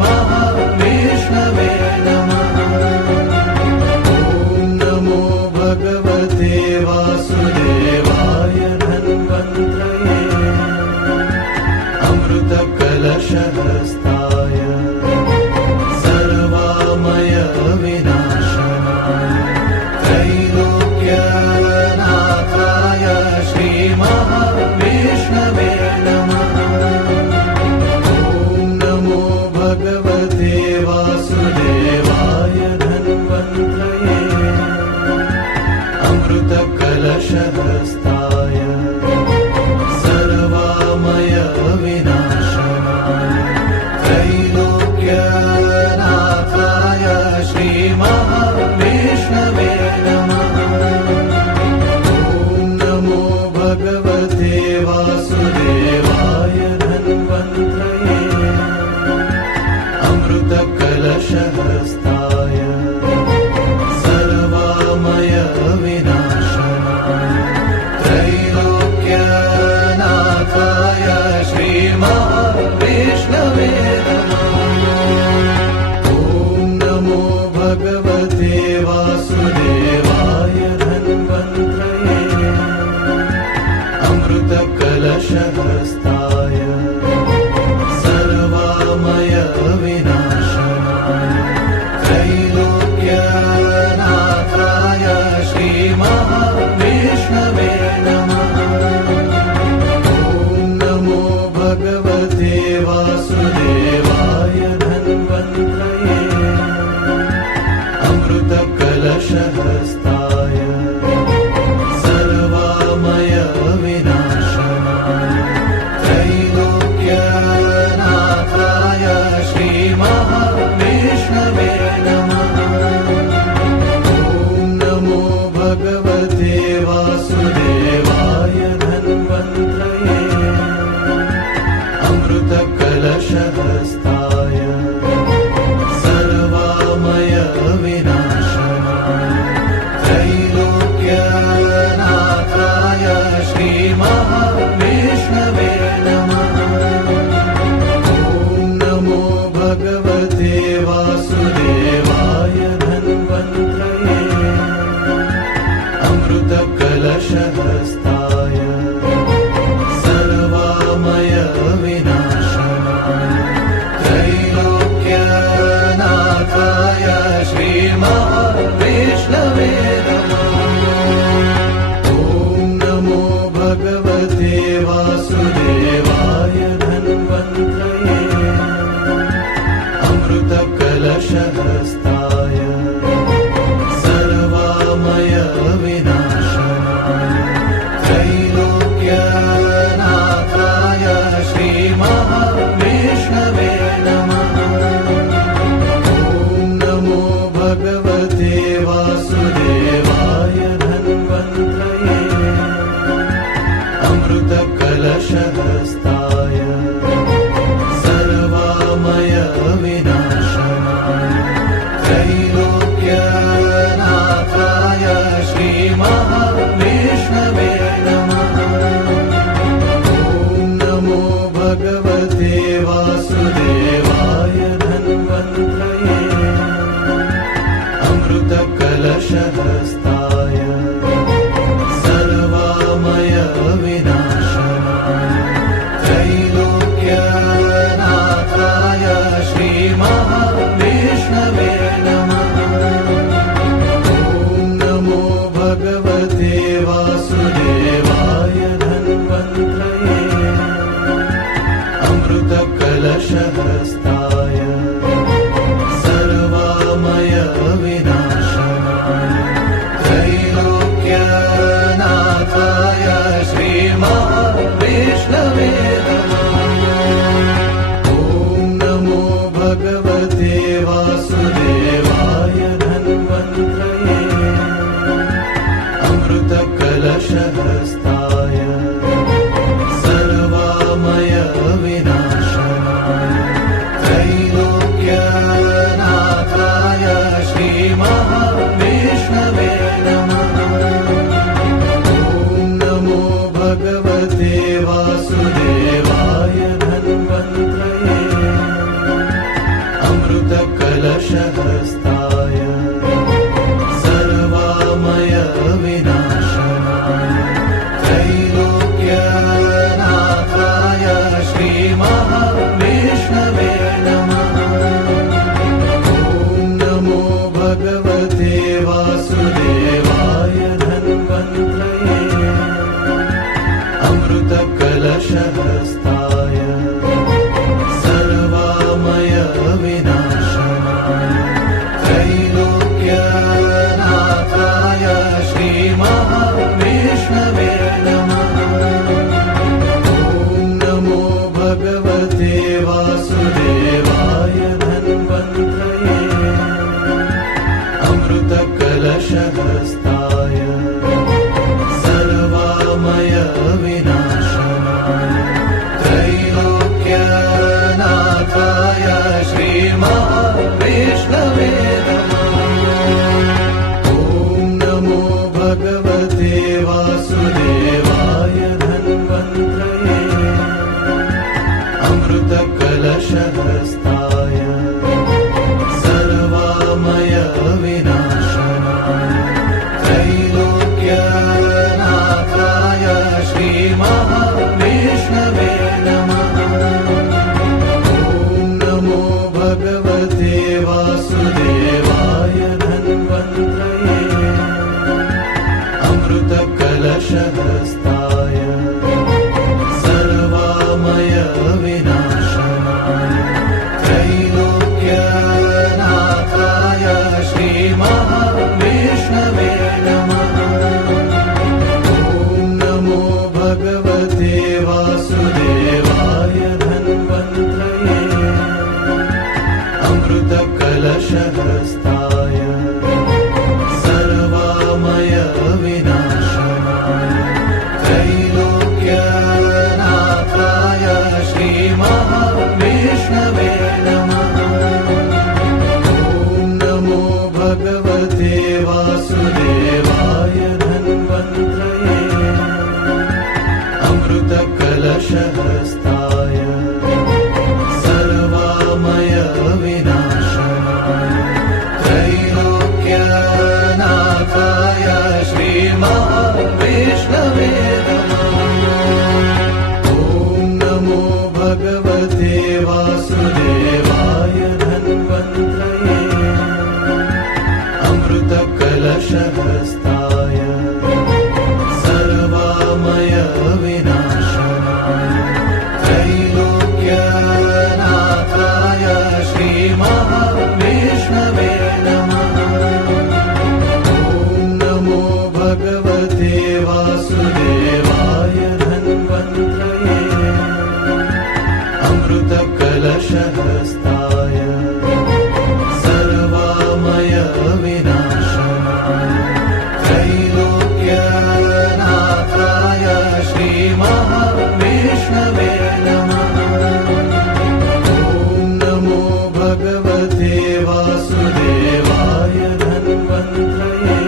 श्रीमहाविष्णवे नमः। ॐ नमो भगवते वासुदेवाय धन्वन्त्रये अमृतकलशहस्ताय सर्वामय विनाशनाय त्रैलोक्यनाथाय श्रीमहाविष्णवे नमः। ॐ नमो भगवते वासुदेवाय धन्वन्त्रये अमृतकलशहस्ताय सर्वामय विनाशनाय त्रैलोक्यनाथाय श्रीमहाविष्णवे नमः। ॐ नमो भगवते वासुदेवाय धन्वन्त्रये अमृतकलशहस्ताय सर्वामय विनाशनाय त्रैलोक्यनाथाय श्रीमहाविष्णवे नमः। ॐ नमो भगवते वासुदेवाय धन्वन्त्रये अमृतकलशहस्ताय सर्वामय विनाशनाय त्रैलोक्यनाथाय श्रीमहाविष्णवे नमः। ॐ नमो भगवते वासुदेवाय धन्वन्त्रये अमृतकलशहस्ताय सर्वामय विनाशनाय त्रैलोक्यनाथाय श्रीमहाविष्णवे नमः। ॐ नमो भगवते वासुदेवाय धन्वन्त्रये अमृतकलशहस्ताय सर्वामय विनाशनाय त्रैलोक्यनाथाय श्रीमहाविष्णवे नमः। ॐ नमो भगवते वासुदेवाय धन्वन्त्रये अमृतकलशहस्ताय सर्वामय विनाशनाय त्रैलोक्यनाथाय श्रीमहाविष्णवे नमः। ॐ नमो भगवते वासुदेवाय धन्वन्त्रये अमृतकलशहस्ताय सर्वामय विनाशनाय त्रैलोक्यनाथाय श्रीमहाविष्णवे नमः। ॐ नमो भगवते वासुदेवाय धन्वन्त्रये अमृतकलशहस्ताय सर्वामय विनाशनाय त्रैलोक्यनाथाय श्रीमहाविष्णवे नमः। ॐ नमो भगवते वासुदेवाय धन्वन्त्रये अमृतकलशहस्ताय सर्वामय विनाशनाय त्रैलोक्यनाथाय श्रीमहाविष्णवे नमः। ॐ नमो भगवते वासुदेवाय धन्वन्त्रये अमृतकलशहस्ताय सर्वामय विनाशनाय त्रैलोक्यनाथाय श्रीमहाविष्णवे नमः। ॐ नमो भगवते वासुदेवाय धन्वन्त्रये अमृतकलशहस्ताय सर्वामय विनाशनाय त्रैलोक्यनाथाय श्रीमहाविष्णवे नमः। ॐ नमो भगवते वासुदेवाय धन्वन्त्रये अमृतकलशहस्ताय सर्वामय विनाशनाय त्रैलोक्यनाथाय श्रीमहाविष्णवे नमः। ॐ नमो भगवते वासुदेवाय धन्वन्त्रये अमृतकलशहस्ताय सर्वामय विनाशनाय त्रैलोक्यनाथाय श्रीमहाविष्णवे नमः। ॐ नमो भगवते वासुदेवाय धन्वन्त्रये अमृतकलशहस्ताय सर्वामय विनाशनाय त्रैलोक्यनाथाय श्रीमहाविष्णवे नमः। ॐ नमो भगवते वासुदेवाय धन्वन्त्रये अमृतकलशहस्ताय सर्वामय विनाशनाय त्रैलोक्यनाथाय श्रीमहाविष्णवे नमः। ॐ नमो भगवते वासुदेवाय धन्वन्त्रये अमृतकलशहस्ताय सर्वामय विनाशनाय त्रैलोक्यनाथाय श्रीमहाविष्णवे नमः। ॐ नमो भगवते वासुदेवाय धन्वन्त्रये अमृतकलशहस्ताय सर्वामय विनाशनाय त्रैलोक्यनाथाय श्रीमहाविष्णवे नमः। ॐ नमो भगवते वासुदेवाय धन्वन्त्रये अमृतकलशहस्ताय सर्वामय विनाशनाय त्रैलोक्यनाथाय श्रीमहाविष्णवे नमः। ॐ नमो भगवते वासुदेवाय धन्वन्त्रये अमृतकलशहस्ताय सर्वामय विनाशनाय त्रैलोक्यनाथाय श्रीमहाविष्णवे नमः। ॐ नमो भगवते वासुदेवाय धन्वन्त्रये अमृतकलशहस्ताय सर्वामय विनाशनाय त्रैलोक्यनाथाय श्रीमहाविष्णवे नमः। ॐ नमो भगवते वासुदेवाय धन्वन्त्रये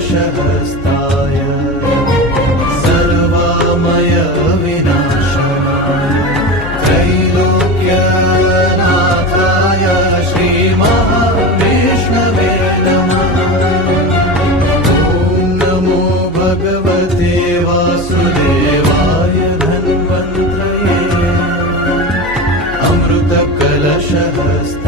अमृतकलशहस्ताय सर्वामय विनाशनाय त्रैलोक्यनाथाय श्रीमहाविष्णवे नमः। ॐ नमो भगवते वासुदेवाय धन्वन्त्रये अमृतकलशहस्ताय